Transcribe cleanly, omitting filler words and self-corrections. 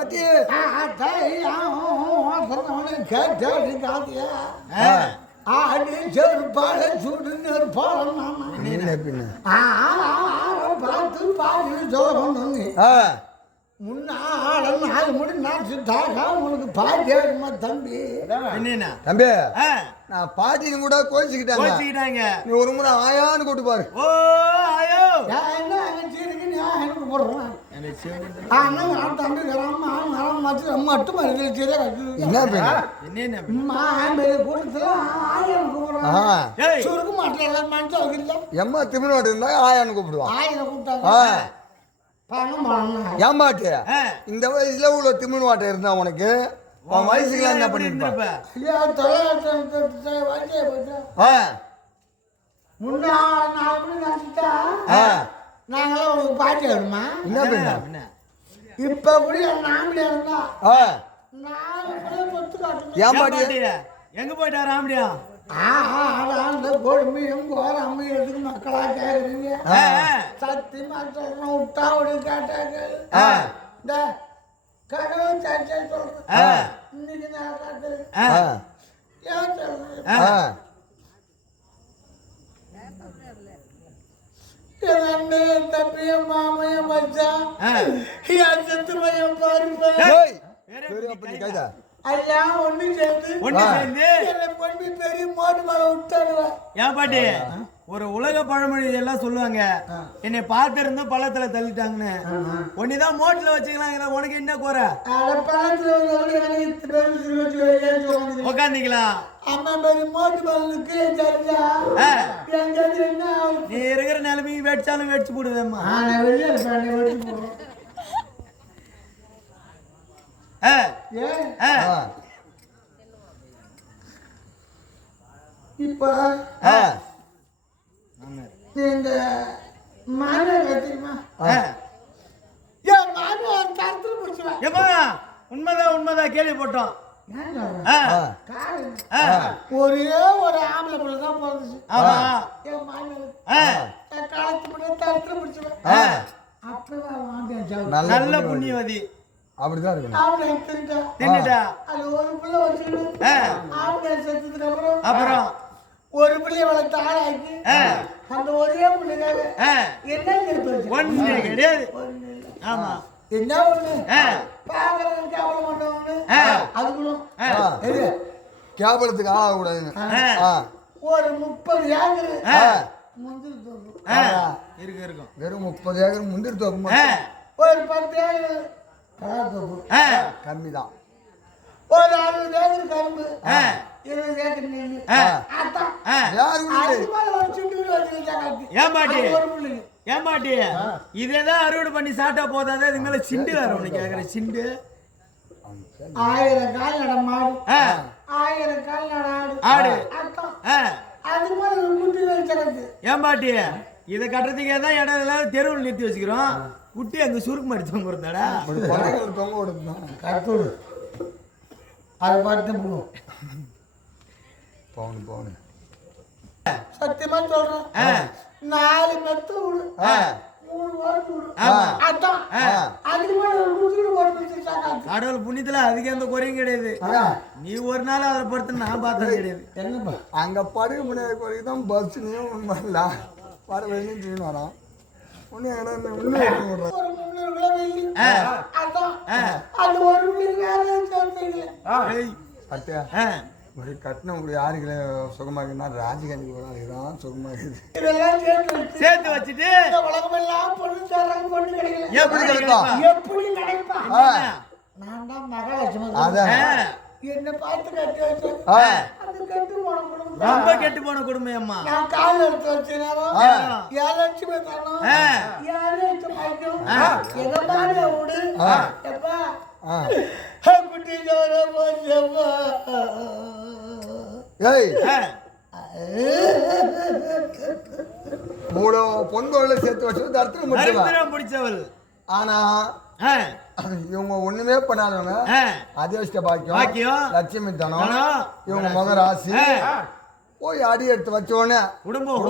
பாட்டி கேட்டாடி காதியா ஆடி செருப்பாட சுடு நெருப்பாளம் பார்த்து பாடி ஜோகம் முன்னாள் 4 மணி நாச்சுட்டாக்கா உனக்கு பாட்டி ஆடுமா தம்பி தம்பி நான் பாட்டின்னு கூட கோச்சிக்கிட்டாங்க நீ ஒரு முறை ஆயான்னு கூட்டு பாரு என்ன சீருக்கு நீ எனக்கு போடுறேன் தம்பி மட்டும் கூட்டத்துல ஆயிரம் கூப்பிடுறான் சுருக்கு மாட்டேன் மனுஷன் இல்லை எம்மா திமிழ்நாடு இருந்தா ஆயான்னு கூப்பிடுவான் ஆயிரம் கூப்பிட்டாங்க ஏமாட்டு இந்த வயசுல உள்ள திமிழ் வாட்டை இருந்தா உனக்கு உன் வயசுக்குலாம் என்ன பண்ணிருப்ப முன்னாள் 4 மணி நினைச்சிட்டா நாங்களாம் உனக்கு பாட்டி ஆடுமா என்ன பண்ண இப்ப கூட நாமளே இருந்தா 4 சொத்து காட்டு ஏமாட்டி எங்க போயிட்டா ராமடியா கொடுமையும் கோராமையும் எதுக்கு மக்களா கேக்குறீங்க சத்தியமா சொல்றேன் விட்டா அப்படி கேட்டாங்க இந்த கடவுள் சர்ச்சை சொல்றேன் இன்னைக்கு நான் காட்டுறேன் ஏன் சொல்றேன் என் அண்ணன் தம்பியும் மாமையும் வச்சான் என் சத்து பையன் பாருப்பேன் ஐயா ஒண்ணு சேர்ந்து என்னை பொண்ணு பெரிய மோட்டு மேல விட்டாடுவேன் ஏன் பாட்டி ஒரு உலக பழமொழி எல்லாம் சொல்லுவாங்க என்னை பார்த்திருந்தா பள்ளத்துல தள்ளிட்டாங்கன்னு ஒன்னுதான் மோட்டுல வச்சுக்கலாம் உனக்கு என்ன குறை உக்காந்தீங்களா அம்மா பெரிய மோட்டு மேலுக்கு நீ இருக்கிற நிலைமையும் வெடிச்சாலும் வெடிச்சு போடுவேம்மா இப்ப இந்த மாணவர் தெரியுமா உண்மைதான் கேள்விப்பட்டோம் ஒரே ஒரு ஆம்பளை பிள்ளை தான் பிறந்துச்சு என் மாணவர் காலத்து முன்னாடி தரத்துல முடிச்சுவேன் அப்பதான் நல்ல புண்ணியவதி அப்படிதான் இருக்கணும் அது ஒரு பிள்ளை வச்சுக்கணும் செத்ததுக்கு அப்புறம் ஒரு பிள்ளைய வளர்த்து ஆளாக்கி அந்த ஒரே பிள்ளைக்காக என்ன ஒண்ணு கிடையாது ஆமா என்ன ஒண்ணு பாக்குறதுக்கு கேவலம் பண்ணவொண்ணு அதுக்குள்ளும் கேவலத்துக்கு ஆகக்கூடாதுன்னு ஒரு 30 ஏக்கர் முந்திரி தோப்பு இருக்கும் வெறும் 30 ஏக்கர் முந்திரி தோப்பு ஒரு 10 ஏக்கர் கம்மிதான் ஒரு 60 ஏக்கர் கரும்பு 20 ஏக்கர் நெல் ஏமாட்டி இதேதான் அறுவடை பண்ணி சாப்பிட்டா போதாது இது மேல சிண்டு வர உனக்கு கேக்குற சிண்டு 1000 கால் நட மாடு 1000 கால் நட ஆடு அது மாதிரி குட்டி வச்சிருக்கு ஏமாட்டி இதை கட்டுறதுக்கே தான் இடம் எல்லாம் தெருவில் நிறுத்தி வச்சுக்கிறோம் குட்டி அங்க சுருக்கு மாதிரி தொங்க இருந்தாடா தொங்க விடுதான் கட்டுடு அதை பார்த்து போகணும் சத்தியமா சொல்றேன் 4 மெத்த விடு 3 வாரம் விடு அதான் அதுக்கு மேல கடவுள் புண்ணியத்துல அதுக்கு எந்த குறையும் கிடையாது நீ ஒரு நாள் அதை பொறுத்து நான் பார்த்தது கிடையாது என்னப்பா அங்க படுக முன்னாடி குறைக்கு தான் பஸ் நீயும் வரல வர வெளியும் தீனு வரான் கட்டின உங்களுக்கு யாருக்கு சுகமா இருக்குன்னா ராஜகாந்தி கூட சுகமா இருக்குது சேர்த்து வச்சுட்டு உலகமெல்லாம் பொண்ணு என்ன பார்த்து கட்டி வச்சு ரொம்ப கெட்டு போன குடும்பம் அம்மா நான் கால் எடுத்து வச்ச நேரம் 7 லட்சம் தரணும் 7 லட்சம் ஆயிடும் எங்க மாதிரி விடு எப்பா குட்டி ஜோர போச்சப்பா ஏய் மூணு பொங்கோல சேர்த்து வச்சு தரத்துல முடிச்சவள் ஆனா இவங்க ஒண்ணுமே பண்ணாதவங்க அதிர்ஷ்ட பாக்கியம் லட்சுமி தனம் இவங்க முக ராசி போய் அடி எடுத்து வச்சோடனே குடும்பம்